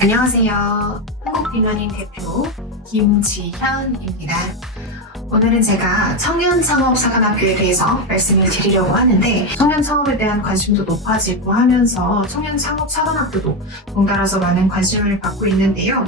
안녕하세요. 한국비만인 대표 김지현입니다. 오늘은 제가 청년창업사관학교에 대해서 말씀을 드리려고 하는데 청년 창업에 대한 관심도 높아지고 하면서 청년창업사관학교도 덩달아서 많은 관심을 받고 있는데요.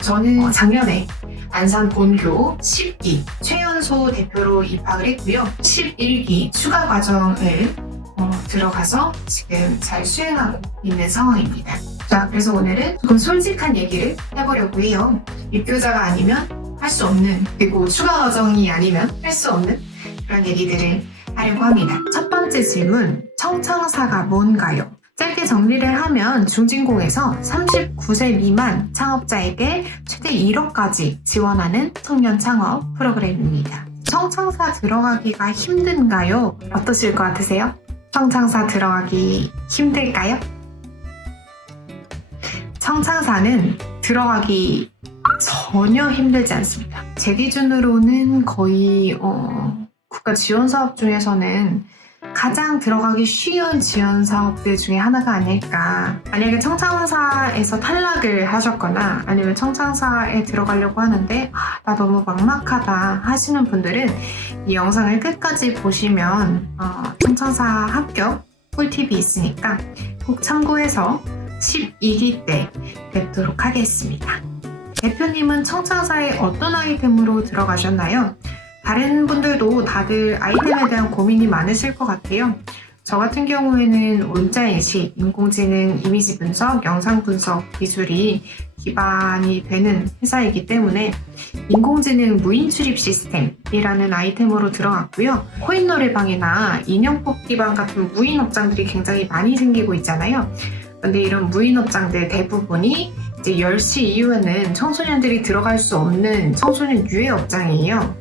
저는 작년에 안산 본교 10기 최연소 대표로 입학을 했고요. 11기 추가 과정을 어, 들어가서 지금 잘 수행하고 있는 상황입니다. 자, 그래서 오늘은 조금 솔직한 얘기를 해보려고 해요. 입교자가 아니면 할 수 없는, 그리고 추가 과정이 아니면 할 수 없는 그런 얘기들을 하려고 합니다. 첫 번째 질문, 청창사가 뭔가요? 짧게 정리를 하면 중진공에서 39세 미만 창업자에게 최대 1억까지 지원하는 청년 창업 프로그램입니다. 청창사 들어가기가 힘든가요? 어떠실 것 같으세요? 청창사 들어가기 힘들까요? 청창사는 들어가기 전혀 힘들지 않습니다. 제 기준으로는 거의 어, 국가 지원 사업 중에서는 가장 들어가기 쉬운 지원 사업들 중에 하나가 아닐까. 만약에 청창사에서 탈락을 하셨거나 아니면 청창사에 들어가려고 하는데 아, 나 너무 막막하다 하시는 분들은 이 영상을 끝까지 보시면 어, 청창사 합격 꿀팁이 있으니까 꼭 참고해서 12기 때 뵙도록 하겠습니다. 대표님은 청창사에 어떤 아이템으로 들어가셨나요? 다른 분들도 다들 아이템에 대한 고민이 많으실 것 같아요. 저 같은 경우에는 온자인식, 인공지능, 이미지 분석, 영상 분석 기술이 기반이 되는 회사이기 때문에 인공지능 무인 출입 시스템이라는 아이템으로 들어갔고요. 코인 노래방이나 인형 뽑기방 같은 무인 업장들이 굉장히 많이 생기고 있잖아요. 근데 이런 무인 업장들 대부분이 이제 10시 이후에는 청소년들이 들어갈 수 없는 청소년 유해 업장이에요.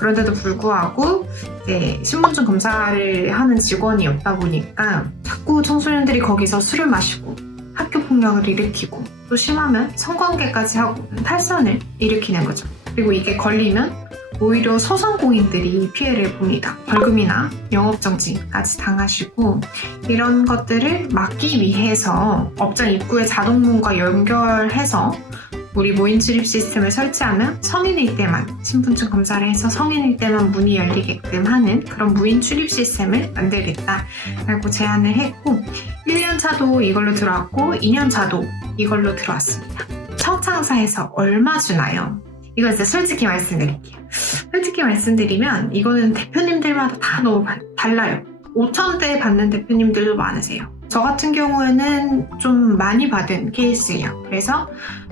그런데도 불구하고 이제 신분증 검사를 하는 직원이 없다 보니까 자꾸 청소년들이 거기서 술을 마시고 학교 폭력을 일으키고 또 심하면 성관계까지 하고 탈선을 일으키는 거죠. 그리고 이게 걸리면 오히려 소상공인들이 피해를 봅니다. 벌금이나 영업정지까지 당하시고 이런 것들을 막기 위해서 업장 입구에 자동문과 연결해서 우리 모임 출입 시스템을 설치하면 성인일 때만 신분증 검사를 해서 성인일 때만 문이 열리게끔 하는 그런 무인 출입 시스템을 만들겠다라고 제안을 했고 1년 차도 이걸로 들어왔고 2년 차도 이걸로 들어왔습니다. 청창사에서 얼마 주나요? 이거 진짜 솔직히 말씀드릴게요. 솔직히 말씀드리면 이거는 대표님들마다 다 너무 바- 달라요. 5천대 받는 대표님들도 많으세요. 저 같은 경우에는 좀 많이 받은 케이스예요. 그래서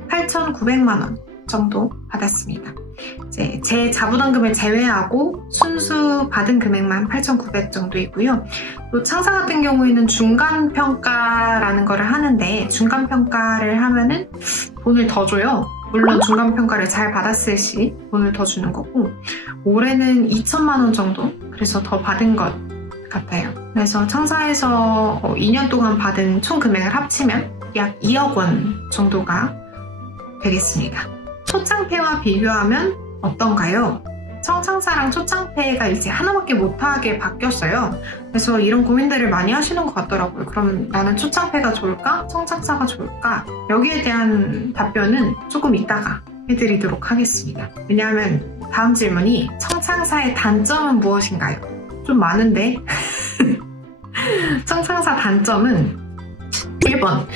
8,900만 원 정도 받았습니다. 이제 제 자부담금을 제외하고 순수 받은 금액만 8,900 정도이고요. 또 창사 같은 경우에는 중간 평가라는 거를 하는데 중간 평가를 하면은 돈을 더 줘요. 물론 중간 평가를 잘 받았을 시 돈을 더 주는 거고 올해는 2천만 원 정도 그래서 더 받은 것 같아요. 그래서 창사에서 2년 동안 받은 총 금액을 합치면 약 2억 원 정도가 되겠습니다. 초창패와 비교하면 어떤가요? 청창사랑 초창패가 이제 하나밖에 못하게 바뀌었어요. 그래서 이런 고민들을 많이 하시는 것 같더라고요. 그럼 나는 초창패가 좋을까? 청창사가 좋을까? 여기에 대한 답변은 조금 이따가 해드리도록 하겠습니다. 왜냐하면 다음 질문이 청창사의 단점은 무엇인가요? 좀 많은데 청창사 단점은 1번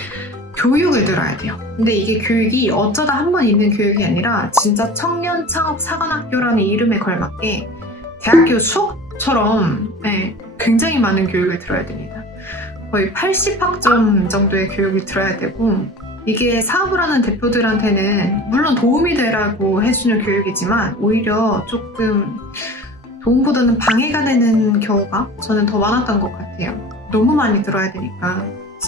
교육을 들어야 돼요. 근데 이게 교육이 어쩌다 한 번 있는 교육이 아니라 진짜 청년 창업 사관학교라는 이름에 걸맞게 대학교 수업처럼 네, 굉장히 많은 교육을 들어야 됩니다. 거의 80학점 정도의 교육을 들어야 되고 이게 사업을 하는 대표들한테는 물론 도움이 되라고 해주는 교육이지만 오히려 조금 도움보다는 방해가 되는 경우가 저는 더 많았던 것 같아요. 너무 많이 들어야 되니까.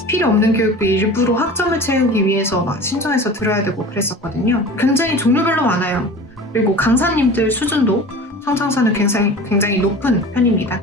필요 없는 교육도 일부러 학점을 채우기 위해서 막 신청해서 들어야 되고 그랬었거든요. 굉장히 종류별로 많아요. 그리고 강사님들 수준도 청창사는 굉장히, 굉장히 높은 편입니다.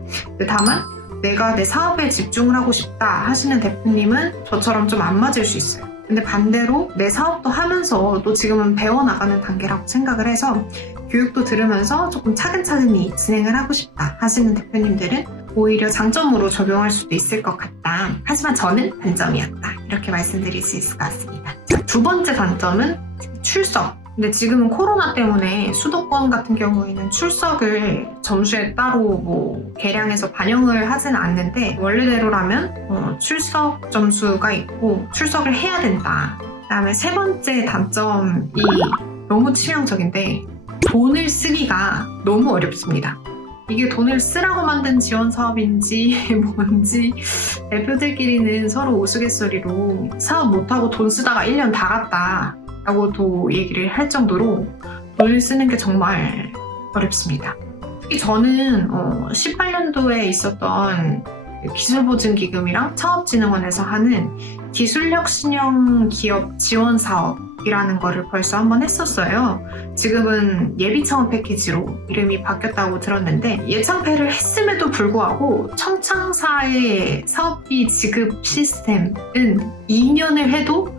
다만 내가 내 사업에 집중을 하고 싶다 하시는 대표님은 저처럼 좀 안 맞을 수 있어요. 근데 반대로 내 사업도 하면서 또 지금은 배워나가는 단계라고 생각을 해서 교육도 들으면서 조금 차근차근히 진행을 하고 싶다 하시는 대표님들은 오히려 장점으로 적용할 수도 있을 것 같다. 하지만 저는 단점이었다. 이렇게 말씀드릴 수 있을 것 같습니다. 자, 두 번째 단점은 출석. 근데 지금은 코로나 때문에 수도권 같은 경우에는 출석을 점수에 따로 뭐 계량해서 반영을 하지는 않는데 원래대로라면 어, 출석 점수가 있고 출석을 해야 된다. 그다음에 세 번째 단점이 너무 치명적인데 돈을 쓰기가 너무 어렵습니다. 이게 돈을 쓰라고 만든 지원 사업인지 뭔지 대표들끼리는 서로 우스갯소리로 사업 못하고 돈 쓰다가 1년 다 갔다 라고도 얘기를 할 정도로 돈을 쓰는 게 정말 어렵습니다. 특히 저는 18년도에 있었던 기술보증기금이랑 창업진흥원에서 하는 기술혁신형 기업 지원 사업 이라는 거를 벌써 한 번 했었어요. 지금은 예비 창업 패키지로 이름이 바뀌었다고 들었는데 예창패를 했음에도 불구하고 청창사의 사업비 지급 시스템은 2년을 해도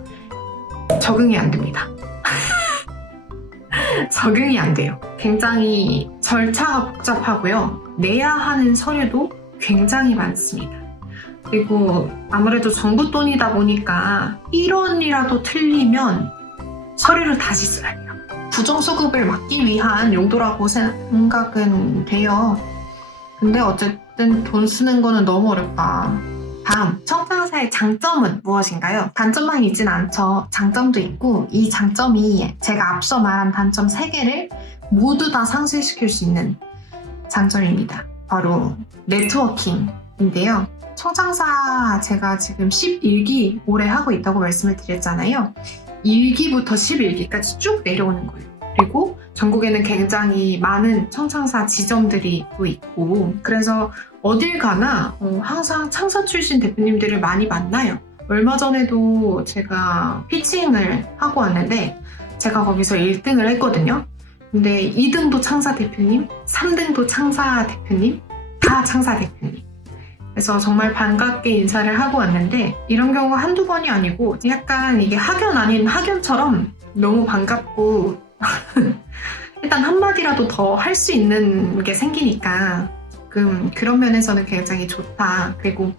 적응이 안 됩니다. 적응이 안 돼요. 굉장히 절차가 복잡하고요. 내야 하는 서류도 굉장히 많습니다. 그리고 아무래도 정부 돈이다 보니까 1원이라도 틀리면 서류를 다시 돼요. 부정수급을 막기 위한 용도라고 생각은 돼요. 근데 어쨌든 돈 쓰는 거는 너무 어렵다. 다음, 청창사의 장점은 무엇인가요? 단점만 있진 않죠. 장점도 있고, 이 장점이 제가 앞서 말한 단점 3개를 모두 다 상쇄시킬 수 있는 장점입니다. 바로 네트워킹인데요. 청창사 제가 지금 11기 올해 하고 있다고 말씀을 드렸잖아요. 1기부터 11기까지 쭉 내려오는 거예요. 그리고 전국에는 굉장히 많은 청창사 지점들이 또 있고 그래서 어딜 가나 어, 항상 창사 출신 대표님들을 많이 만나요. 얼마 전에도 제가 피칭을 하고 왔는데 제가 거기서 1등을 했거든요. 근데 2등도 창사 대표님, 3등도 창사 대표님, 다 창사 대표님. 그래서 정말 반갑게 인사를 하고 왔는데 이런 경우가 한두 번이 아니고 약간 이게 학연 아닌 학연처럼 너무 반갑고 일단 한마디라도 더 할 수 있는 게 생기니까 조금 그런 면에서는 굉장히 좋다. 그리고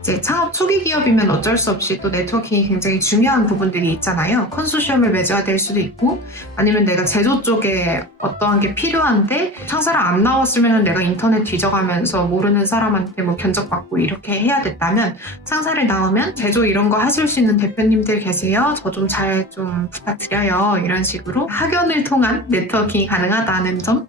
이제 창업 초기 기업이면 어쩔 수 없이 또 네트워킹이 굉장히 중요한 부분들이 있잖아요. 컨소시엄을 맺어야 될 수도 있고 아니면 내가 제조 쪽에 어떠한 게 필요한데 창사를 안 나왔으면 내가 인터넷 뒤져가면서 모르는 사람한테 뭐 견적받고 이렇게 해야 됐다면 창사를 나오면 제조 이런 거 하실 수 있는 대표님들 계세요. 저 좀 잘좀 부탁드려요. 이런 식으로 학연을 통한 네트워킹이 가능하다는 점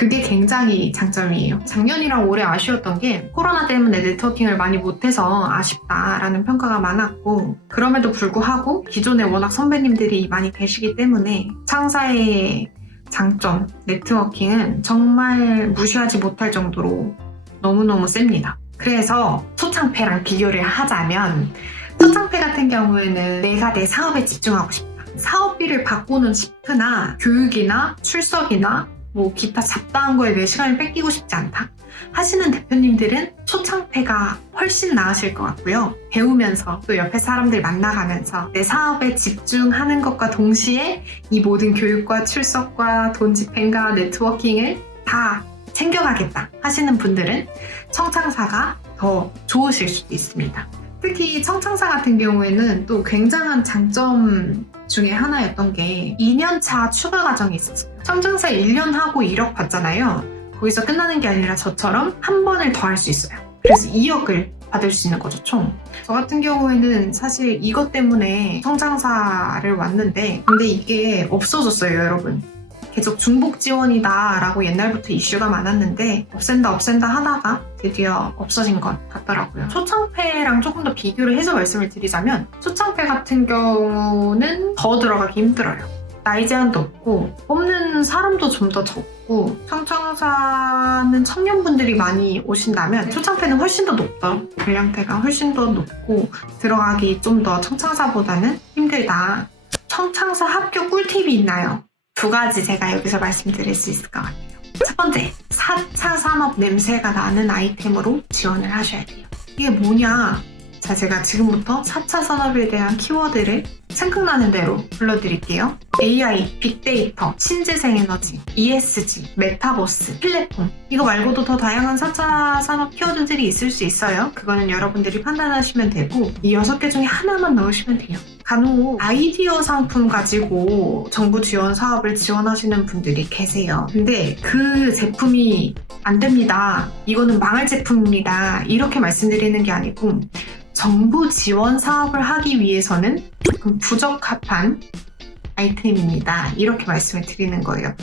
그게 굉장히 장점이에요. 작년이랑 올해 아쉬웠던 게 코로나 때문에 네트워킹을 많이 못해서 아쉽다라는 평가가 많았고 그럼에도 불구하고 기존에 워낙 선배님들이 많이 계시기 때문에 창사의 장점, 네트워킹은 정말 무시하지 못할 정도로 너무너무 셉니다. 그래서 초창패랑 비교를 하자면 초창패 같은 경우에는 내가 내 사업에 집중하고 싶다. 사업비를 받고는 싶으나 교육이나 출석이나 뭐 기타 잡다한 거에 내 시간을 뺏기고 싶지 않다 하시는 대표님들은 초창패가 훨씬 나으실 것 같고요. 배우면서 또 옆에 사람들 만나가면서 내 사업에 집중하는 것과 동시에 이 모든 교육과 출석과 돈 집행과 네트워킹을 다 챙겨가겠다 하시는 분들은 청창사가 더 좋으실 수도 있습니다. 특히 청창사 같은 경우에는 또 굉장한 장점 중에 하나였던 게 2년차 추가 과정이 있었어요. 청창사 1년 하고 1억 받잖아요. 거기서 끝나는 게 아니라 저처럼 한 번을 더 할 수 있어요. 그래서 2억을 받을 수 있는 거죠, 총. 저 같은 경우에는 사실 이것 때문에 청창사를 왔는데, 근데 이게 없어졌어요, 여러분. 계속 중복 지원이다라고 옛날부터 이슈가 많았는데 없앤다 없앤다 하다가 드디어 없어진 것 같더라고요. 초창패랑 조금 더 비교를 해서 말씀을 드리자면 초창패 같은 경우는 더 들어가기 힘들어요. 나이 제한도 없고 뽑는 사람도 좀 더 적고 청창사는 청년분들이 많이 오신다면 초창패는 훨씬 더 높죠. 분량대가 훨씬 더 높고 들어가기 좀 더 청창사보다는 힘들다. 청창사 합격 꿀팁이 있나요? 두 가지 제가 여기서 말씀드릴 수 있을 것 같아요. 첫 번째, 4차 산업 냄새가 나는 아이템으로 지원을 하셔야 돼요. 이게 뭐냐? 자, 제가 지금부터 4차 산업에 대한 키워드를 생각나는 대로 불러드릴게요. AI, 빅데이터, 신재생 에너지, ESG, 메타버스, 플랫폼. 이거 말고도 더 다양한 4차 산업 키워드들이 있을 수 있어요. 그거는 여러분들이 판단하시면 되고, 이 6개 중에 하나만 넣으시면 돼요. 간혹 아이디어 상품 가지고 정부 지원 사업을 지원하시는 분들이 계세요. 근데 그 제품이 안 됩니다. 이거는 망할 제품입니다. 이렇게 말씀드리는 게 아니고 정부 지원 사업을 하기 위해서는 부적합한 아이템입니다. 이렇게 말씀을 드리는 거예요.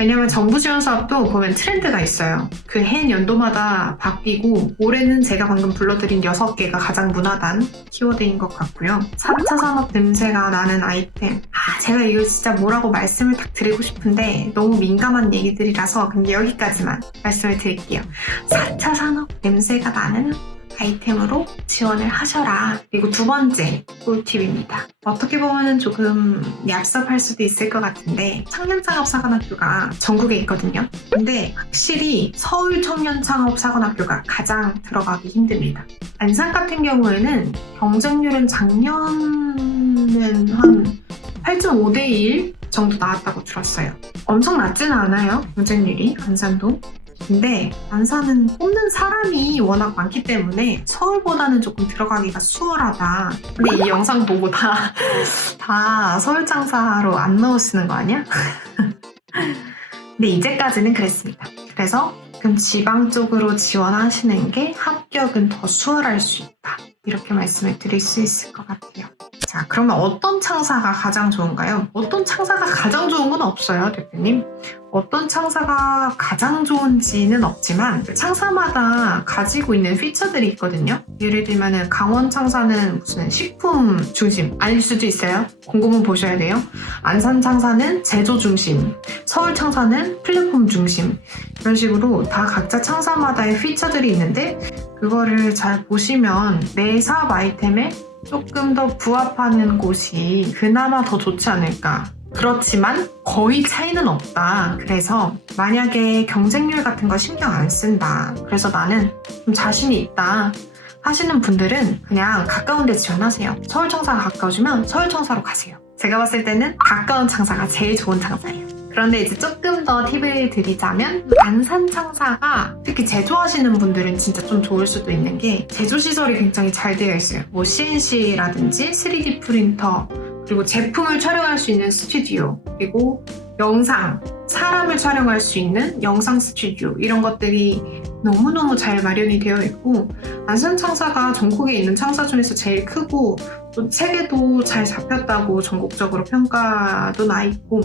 왜냐면 정부 지원 사업도 보면 트렌드가 있어요. 그 해 연도마다 바뀌고 올해는 제가 방금 불러드린 6개가 가장 무난한 키워드인 것 같고요. 4차 산업 냄새가 나는 아이템. 아, 제가 이거 진짜 뭐라고 말씀을 딱 드리고 싶은데 너무 민감한 얘기들이라서 근데 여기까지만 말씀을 드릴게요. 4차 산업 냄새가 나는 아이템으로 지원을 하셔라. 그리고 두 번째 꿀팁입니다. 어떻게 보면 조금 얍삽할 수도 있을 것 같은데 청년창업사관학교가 전국에 있거든요. 근데 확실히 서울 청년창업사관학교가 가장 들어가기 힘듭니다. 안산 같은 경우에는 경쟁률은 작년은 한 8.5대 1 정도 나왔다고 들었어요. 엄청 낮지는 않아요. 경쟁률이 안산도. 근데 안산은 뽑는 사람이 워낙 많기 때문에 서울보다는 조금 들어가기가 수월하다. 근데 이 영상 보고 다, 다 서울 장사로 안 넣으시는 거 아니야? 근데 이제까지는 그랬습니다. 그래서 그럼 지방 쪽으로 지원하시는 게 합격은 더 수월할 수 있다. 이렇게 말씀을 드릴 수 있을 것 같아요. 자, 그러면 어떤 창사가 가장 좋은가요? 어떤 창사가 가장 좋은 건 없어요, 대표님. 어떤 창사가 가장 좋은지는 없지만 창사마다 가지고 있는 피처들이 있거든요. 예를 들면 강원 창사는 무슨 식품 중심 아닐 수도 있어요. 공고문 보셔야 돼요. 안산 창사는 제조 중심, 서울 창사는 플랫폼 중심 이런 식으로 다 각자 창사마다의 피처들이 있는데 그거를 잘 보시면 내 사업 아이템에 조금 더 부합하는 곳이 그나마 더 좋지 않을까. 그렇지만 거의 차이는 없다. 그래서 만약에 경쟁률 같은 거 신경 안 쓴다. 그래서 나는 좀 자신이 있다. 하시는 분들은 그냥 가까운 데 지원하세요. 서울 청사가 가까워지면 서울 청사로 가세요. 제가 봤을 때는 가까운 창사가 제일 좋은 창사예요. 그런데 이제 조금 더 팁을 드리자면 안산 창사가 특히 제조하시는 분들은 진짜 좀 좋을 수도 있는 게 제조 시설이 굉장히 잘 되어 있어요. 뭐 CNC라든지 3D 프린터 그리고 제품을 촬영할 수 있는 스튜디오 그리고 영상 사람을 촬영할 수 있는 영상 스튜디오 이런 것들이 너무너무 잘 마련이 되어 있고 안산 창사가 전국에 있는 창사 중에서 제일 크고 또 책에도 잘 잡혔다고 전국적으로 평가도 나 있고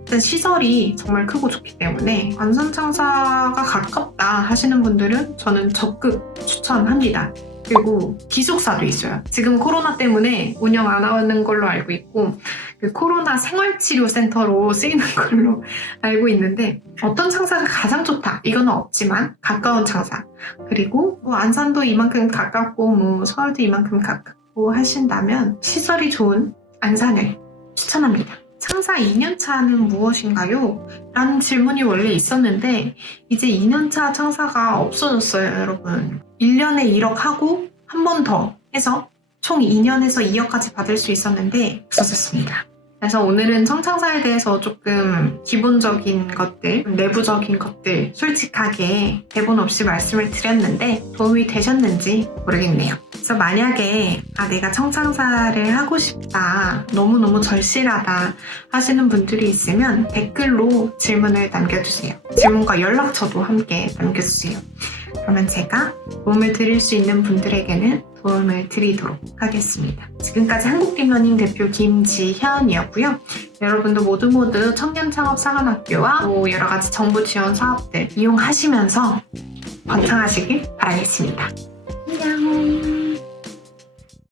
일단 시설이 정말 크고 좋기 때문에 안산 창사가 가깝다 하시는 분들은 저는 적극 추천합니다. 그리고 기숙사도 있어요. 지금 코로나 때문에 운영 안 하는 걸로 알고 있고 그 코로나 생활치료센터로 쓰이는 걸로 알고 있는데 어떤 창사가 가장 좋다 이거는 없지만 가까운 창사 그리고 뭐 안산도 이만큼 가깝고 뭐 서울도 이만큼 가깝고 하신다면 시설이 좋은 안산을 추천합니다. 창사 2년차는 무엇인가요? 라는 질문이 원래 있었는데 이제 2년차 창사가 없어졌어요 여러분 1년에 1억 하고 한 번 더 해서 총 2년에서 2억까지 받을 수 있었는데 없어졌습니다 그래서 오늘은 청창사에 대해서 조금 기본적인 것들, 내부적인 것들 솔직하게 대본 없이 말씀을 드렸는데 도움이 되셨는지 모르겠네요. 그래서 만약에 아 내가 청창사를 하고 싶다, 너무너무 절실하다 하시는 분들이 있으면 댓글로 질문을 남겨주세요. 질문과 연락처도 함께 남겨주세요. 그러면 제가 도움을 드릴 수 있는 분들에게는 도움을 드리도록 하겠습니다. 지금까지 한국디머닝 대표 김지현이었고요. 여러분도 모두 모두 청년창업사관학교와 또 여러 가지 정부 지원 사업들 이용하시면서 번창하시길 바라겠습니다.